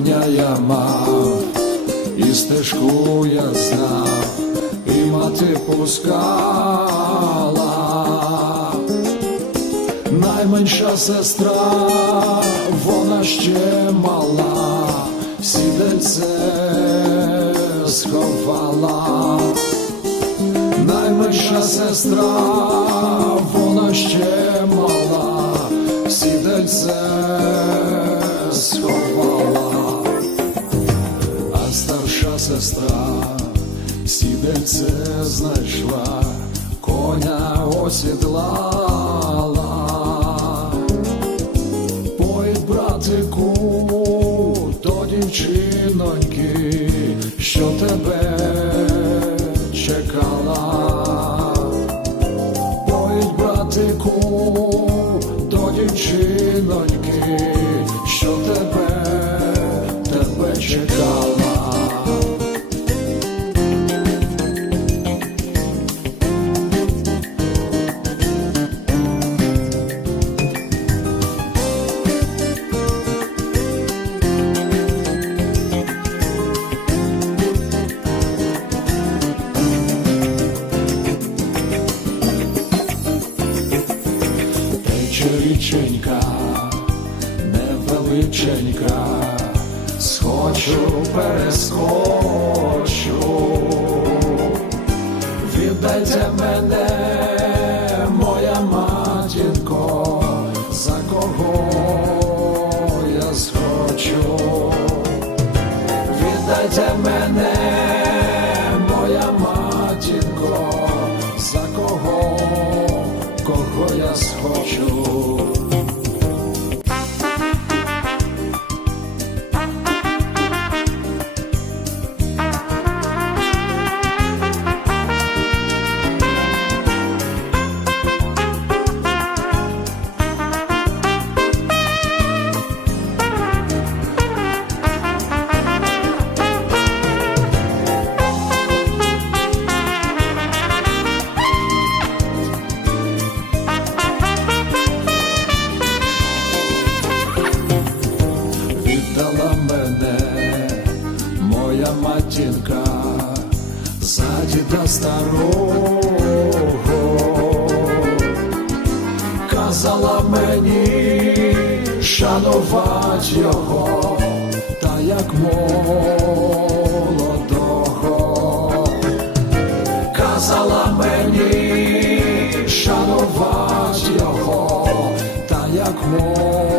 коня я мав, і стежку я знав, і мати пускала, найменша сестра, вона ще мала, сідельце сховала. Найменша сестра, вона ще мала, сідельце сестра сідельце знайшла, коня осідлала. Пой, братику, до дівчиноньки, що тебе Річенька, невеличенька, схочу, перескочу, віддайте мене, моя матінко, за кого я схочу, віддайте мене, моя матінко, за кого, кого я схочу. Старого, казала мені шанувати його, та як молодого, казала мені шанувати його, та як молодого,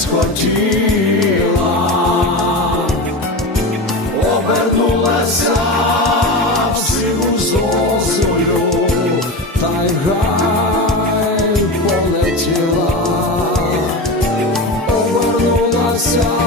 схотіла, обернулася в сиву зозою, та й гай полетіла, обернулася.